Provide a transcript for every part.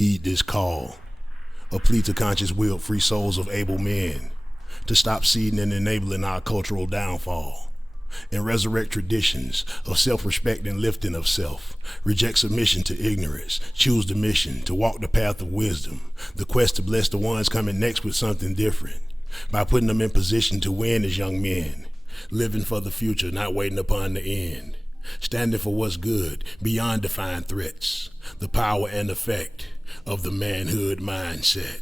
Heed this call, a plea to conscious willed free souls of able men to stop seeding and enabling our cultural downfall and resurrect traditions of self-respect and lifting of self, reject submission to ignorance, choose the mission to walk the path of wisdom, the quest to bless the ones coming next with something different, by putting them in position to win as young men, living for the future, not waiting upon the end, standing for what's good beyond defined threats, the power and effect of the manhood mindset.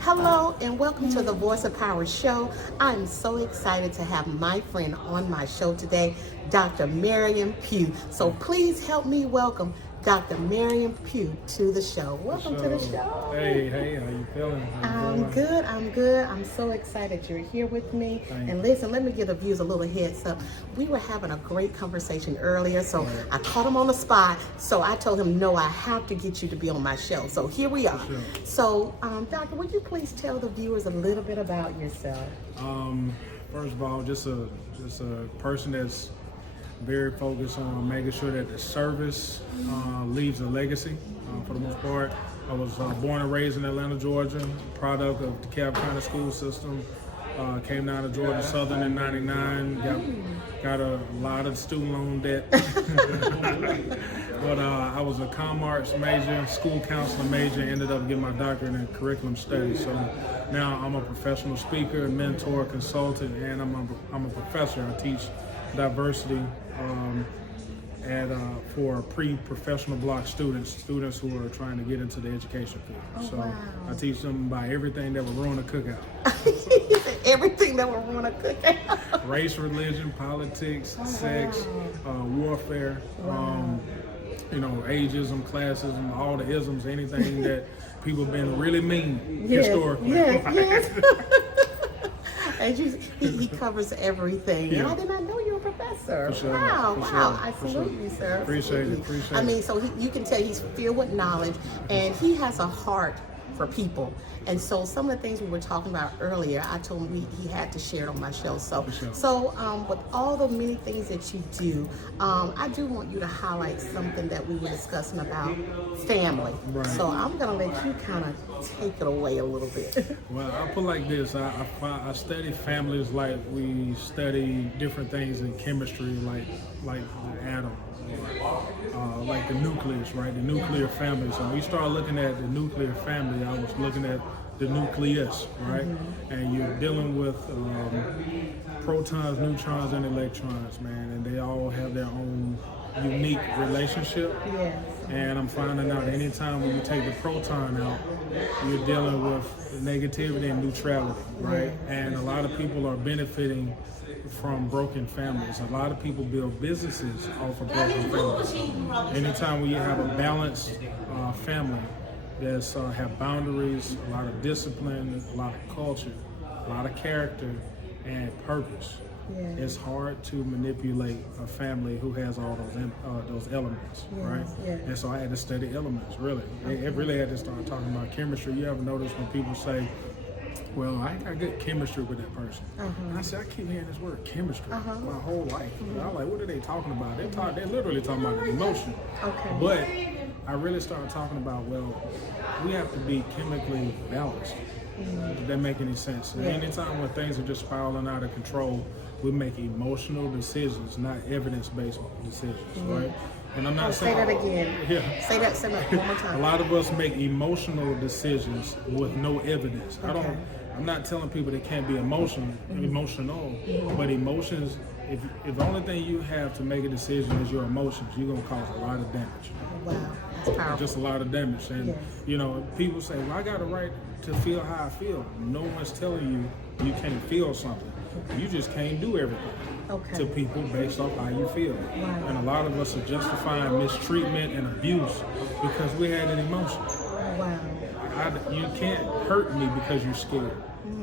Hello and welcome to the Voice of Power show. I'm so excited to have my friend on my show today, Dr. Marion Pugh. So please help me welcome Dr. Marion Pugh to the show. Welcome to the show. Hey, how you feeling? I'm good. I'm so excited you're here with me. And listen, let me give the viewers a little heads up. We were having a great conversation earlier, so I caught him on the spot. So I told him, no, I have to get you to be on my show. So here we are. Sure. So, Doctor, would you please tell the viewers a little bit about yourself? First of all, just a person that's very focused on making sure that the service leaves a legacy. For the most part, I was born and raised in Atlanta, Georgia, product of the DeKalb County school system. Came down to Georgia Southern in '99. Got a lot of student loan debt. But I was a comm arts major, school counseling major, ended up getting my doctorate in curriculum studies. So now I'm a professional speaker, mentor, consultant, and I'm a professor. I teach diversity for pre-professional block students who are trying to get into the education field. Oh, so wow. I teach them about everything that will ruin a cookout. Everything that will ruin a cookout. Race, religion, politics, sex, warfare, ageism, classism, all the isms, anything that people have been really mean historically. Yes. And he covers everything. Yeah. And I did not know you were a professor. For sure. Wow. For sure. I salute you, sir. Appreciate it. I mean, so you can tell he's filled with knowledge, and he has a heart for people. And so some of the things we were talking about earlier, I told him he had to share it on my show. So, with all the many things that you do, I do want you to highlight something that we were discussing about family. Right. So I'm going to let you kind of take it away a little bit. Well, I put like this. I study families like we study different things in chemistry, like the atom, like the nucleus, right? The nuclear family. So when we start looking at the nuclear family, I was looking at the nucleus, right? Mm-hmm. And you're dealing with protons, neutrons, and electrons, man, and they all have their own unique relationship. Yes. And I'm finding out anytime when you take the proton out, you're dealing with negativity and neutrality, right? And a lot of people are benefiting from broken families. A lot of people build businesses off of broken families. Anytime when you have a balanced family that's have boundaries, a lot of discipline, a lot of culture, a lot of character, and purpose. Yeah. It's hard to manipulate a family who has all those elements, right? Yeah. And so I had to study elements, really. It really had to start talking about chemistry. You ever notice when people say, well, I got good chemistry with that person. I said, I keep hearing this word chemistry my whole life. And I'm like, what are they talking about? They're literally talking about an emotion. Okay. But I really started talking about, well, we have to be chemically balanced. Does that make any sense? And anytime when things are just spiraling out of control, we make emotional decisions, not evidence-based decisions, right? And I'm not saying... Say that again. Yeah. Say that one more time. A lot of us make emotional decisions with no evidence. Okay. I'm not telling people they can't be emotional, but emotions, if the only thing you have to make a decision is your emotions, you're going to cause a lot of damage. Wow, that's powerful. Just a lot of damage. And, people say, well, I got a right to feel how I feel. No one's telling you can't feel something. You just can't do everything to people based off how you feel. Wow. And a lot of us are justifying mistreatment and abuse because we had an emotion. Wow. You can't hurt me because you're scared.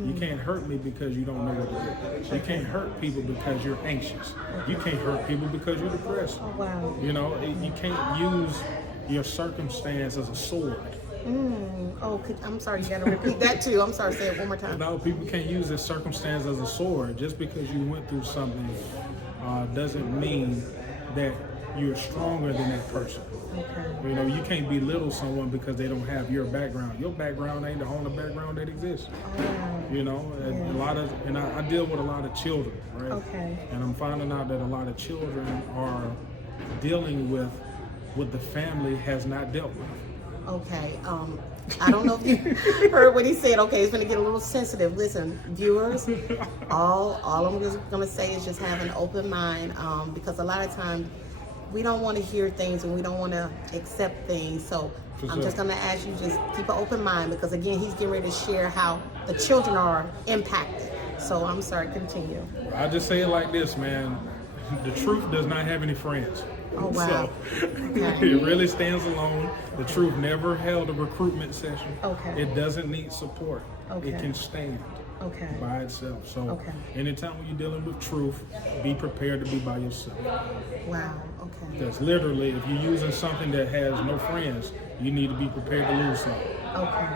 You can't hurt me because you don't know what to do. You can't hurt people because you're anxious. You can't hurt people because you're depressed. Oh, wow. You know, you can't use your circumstance as a sword. I'm sorry, you gotta repeat that too. I'm sorry, say it one more time. No, people can't use their circumstance as a sword. Just because you went through something doesn't mean that you're stronger than that person. Okay. You know, you can't belittle someone because they don't have your background. Your background ain't the only background that exists. You know, and I deal with a lot of children, right? Okay. And I'm finding out that a lot of children are dealing with what the family has not dealt with. Okay, I don't know if you heard what he said. Okay, it's gonna get a little sensitive. Listen, viewers, all I'm just gonna say is just have an open mind, because a lot of times we don't want to hear things and we don't want to accept things. So I'm just gonna ask you just keep an open mind, because again, he's getting ready to share how the children are impacted. So I'm sorry, continue. I just say it like this, man. The truth does not have any friends. Oh, wow. So Okay. it really stands alone. The truth never held a recruitment session. Okay. It doesn't need support. Okay. It can stand by itself. So anytime when you're dealing with truth, be prepared to be by yourself. Wow. Okay. Because literally, if you're using something that has no friends, you need to be prepared to lose something. Okay.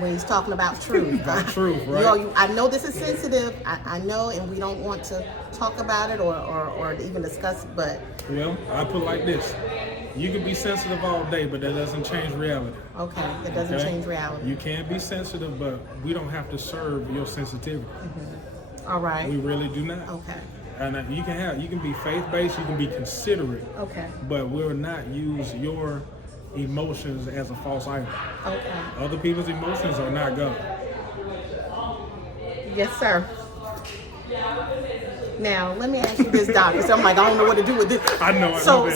When he's talking about truth. About truth, right? I know this is sensitive. I know, and we don't want to talk about it or even discuss it, but... Well, I put it like this. You can be sensitive all day, but that doesn't change reality. Okay, it doesn't change reality. You can be sensitive, but we don't have to serve your sensitivity. All right. We really do not. Okay. And you can be faith-based, you can be considerate. Okay. But we'll not use your emotions as a false idol. Okay. Other people's emotions are not God. Yes, sir. Now, let me ask you this, doctor. So I'm like, I don't know what to do with this. I know. So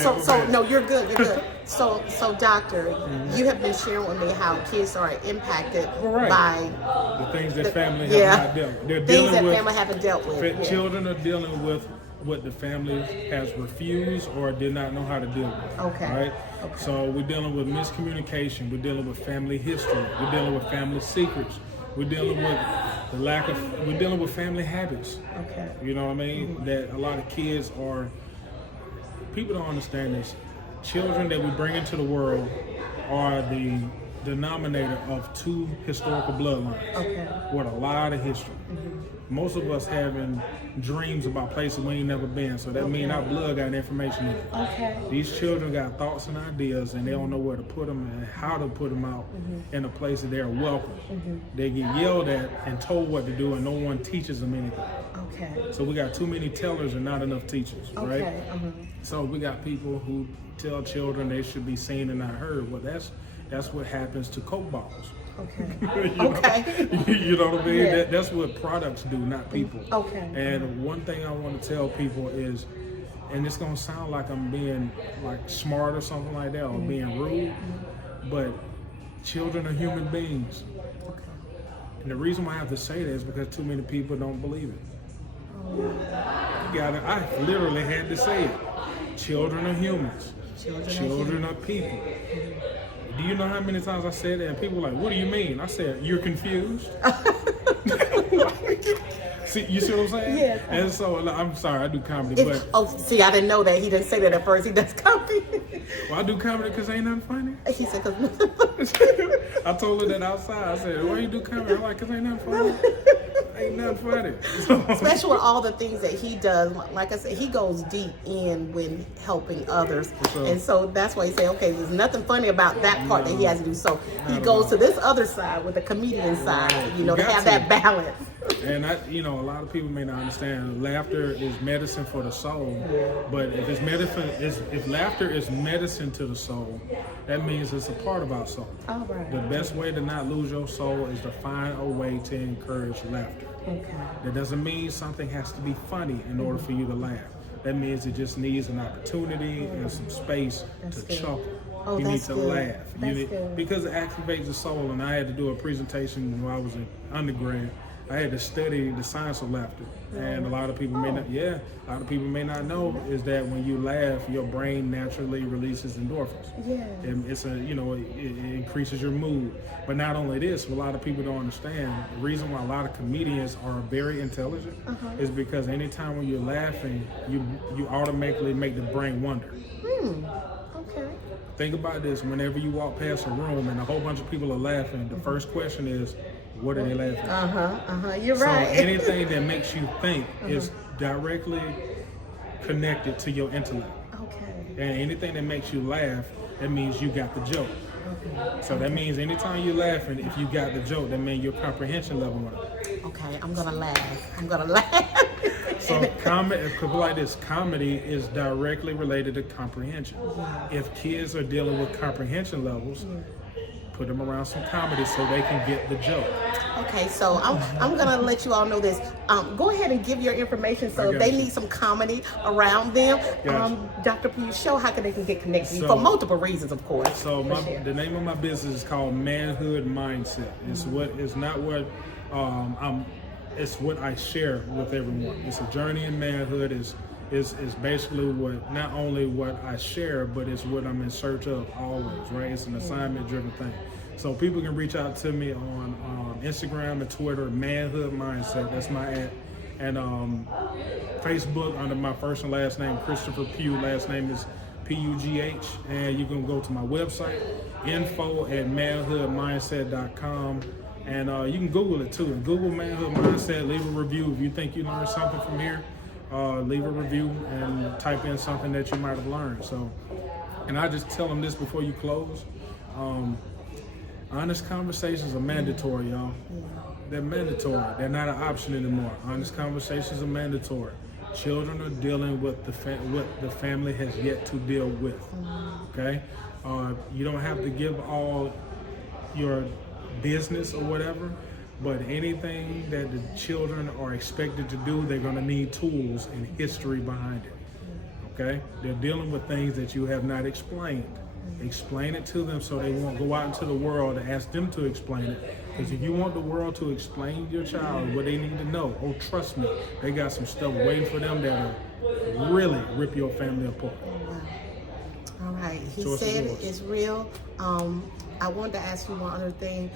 no, you're good. You're good. So, doctor, you have been sharing with me how kids are impacted by the things that family have not dealt with. They're things that with, family haven't dealt with. Children are dealing with what the family has refused or did not know how to deal with. Okay. Right? Okay. So we're dealing with miscommunication. We're dealing with family history. We're dealing with family secrets. We're dealing with we're dealing with family habits. Okay. You know what I mean? That a lot of kids people don't understand this. Children that we bring into the world are the denominator of two historical bloodlines with a lot of history. Most of us having dreams about places we ain't never been, so that means our blood got information in it. Okay. These children got thoughts and ideas, and they don't know where to put them and how to put them out in a place that they're welcome. They get yelled at and told what to do, and no one teaches them anything. Okay. So we got too many tellers and not enough teachers, right? Okay. So we got people who tell children they should be seen and not heard. Well, that's what happens to Coke bottles. Okay. You know what I mean? Yeah. That's what products do, not people. Okay. And one thing I want to tell people is, and it's gonna sound like I'm being like smart or something like that, or being rude, but children are human beings. Okay. And the reason why I have to say that is because too many people don't believe it. I literally had to say it. Children are humans. Children are people. Do you know how many times I said that and people were like, what do you mean? I said, you're confused? See, you see what I'm saying? Yeah. And so, I'm sorry, I do comedy, but... I didn't know that. He didn't say that at first. He does comedy. Well, I do comedy because ain't nothing funny. He said, because nothing funny. I told her that outside. I said, why you do comedy? I'm like, because ain't nothing funny. Ain't nothing funny. Especially with all the things that he does. Like I said, he goes deep in when helping others. And so that's why he said, okay, there's nothing funny about that part that he has to do. So he goes to this other side with the comedian side, to have that balance. And a lot of people may not understand. Laughter is medicine for the soul, but if laughter is medicine to the soul, that means it's a part of our soul. All right. The best way to not lose your soul is to find a way to encourage laughter. Okay. That doesn't mean something has to be funny in order for you to laugh. That means it just needs an opportunity and some space to chuckle. You need to laugh. Because it activates the soul. And I had to do a presentation when I was in undergrad. I had to study the science of laughter, and a lot of people may not know is that when you laugh, your brain naturally releases endorphins. Yeah. And it increases your mood. But not only this, what a lot of people don't understand, the reason why a lot of comedians are very intelligent is because anytime when you're laughing, you automatically make the brain wonder. Okay. think about this. Whenever you walk past a room and a whole bunch of people are laughing, the first question is, what are they laughing at? You're right. So anything that makes you think is directly connected to your intellect. Okay. And anything that makes you laugh, that means you got the joke. So that means anytime you're laughing, if you got the joke, that means your comprehension level went up. Okay, I'm gonna laugh. So comedy, people like this, comedy is directly related to comprehension. If kids are dealing with comprehension levels, put them around some comedy so they can get the joke. Okay, so I'm gonna let you all know this. Go ahead and give your information so if they need some comedy around them. Dr. Pugh, show how they can get connected with you for multiple reasons, of course. So the name of my business is called Manhood Mindset. It's what I share with everyone. It's a journey in manhood. Is basically what, not only what I share, but it's what I'm in search of always, right? It's an assignment-driven thing. So people can reach out to me on Instagram and Twitter, Manhood Mindset, that's my @ and Facebook under my first and last name, Christopher Pugh, last name is P-U-G-H, and you can go to my website, info@manhoodmindset.com, and you can Google it too. Google Manhood Mindset, leave a review. If you think you learned something from here, leave a review and type in something that you might have learned. So, and I just tell them this before you close. Honest conversations are mandatory, y'all. They're mandatory. They're not an option anymore. Honest conversations are mandatory. Children are dealing with what the family has yet to deal with. Okay? You don't have to give all your business or whatever, but anything that the children are expected to do, they're going to need tools and history behind it. Okay? They're dealing with things that you have not explained. Explain it to them so they won't go out into the world and ask them to explain it. Because if you want the world to explain to your child what they need to know, oh, trust me, they got some stuff waiting for them that'll really rip your family apart. All right. He said it's real. I wanted to ask you one other thing,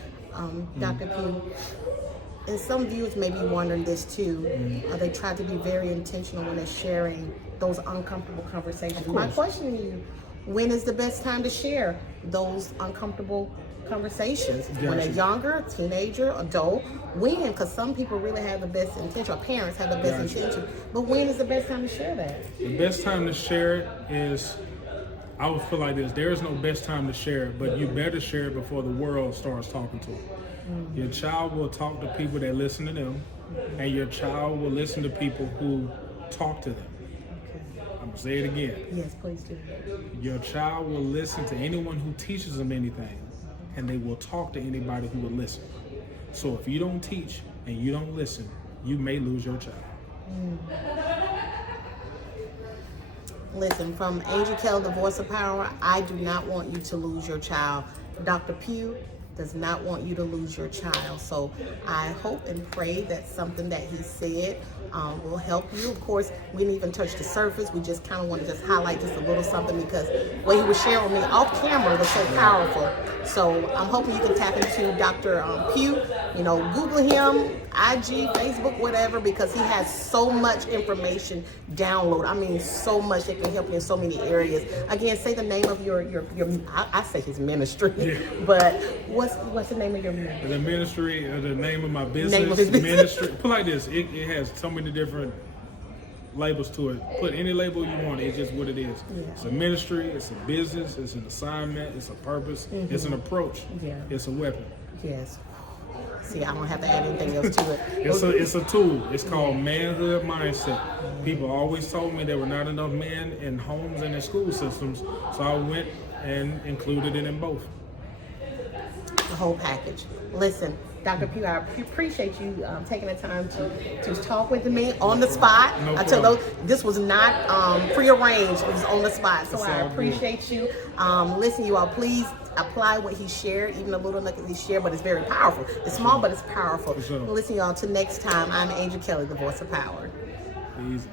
Dr. Pugh. And some viewers may be wondering this too. They try to be very intentional when they're sharing those uncomfortable conversations. My question to you, when is the best time to share those uncomfortable conversations? When they're younger, teenager, adult? When? Because some people really have the best intention, or parents have the best intention. But when is the best time to share that? The best time to share it is, I would feel like this, there is no best time to share it, but you better share it before the world starts talking to it. Your child will talk to people that listen to them, and your child will listen to people who talk to them. I'm gonna say it again. Yes, please do. Your child will listen to anyone who teaches them anything, and they will talk to anybody who will listen. So if you don't teach and you don't listen, you may lose your child. Listen, from Angel Kelley, the voice of power, I do not want you to lose your child. Dr. Pugh does not want you to lose your child. So I hope and pray that something that he said will help you. Of course, we didn't even touch the surface. We just kind of want to just highlight just a little something, because what he was sharing with me off camera was so powerful. So I'm hoping you can tap into Dr. Pugh, Google him, IG, Facebook, whatever, because he has so much information download. I mean, so much that can help you in so many areas. Again, say the name of your I say his ministry, but what's the name of your ministry? The ministry, the name of my business, Name of his business. ministry. Put like this, it has so many different labels to it. Put any label you want, it's just what it is. Yeah. It's a ministry, it's a business, it's an assignment, it's a purpose, it's an approach, it's a weapon. Yes. See, I don't have to add anything else to it. It's a tool. It's called Manhood Mindset. People always told me there were not enough men in homes and in school systems, so I went and included it in both. The whole package. Listen, Dr. Pugh, I appreciate you taking the time to talk with me on the spot. No I tell you, this was not prearranged. It was on the spot. So I appreciate you. Listen, you all, please apply what he shared, even a little that he shared, but it's very powerful. It's small, but it's powerful. Listen, y'all, till next time, I'm Angel Kelley, the voice of power. Easy.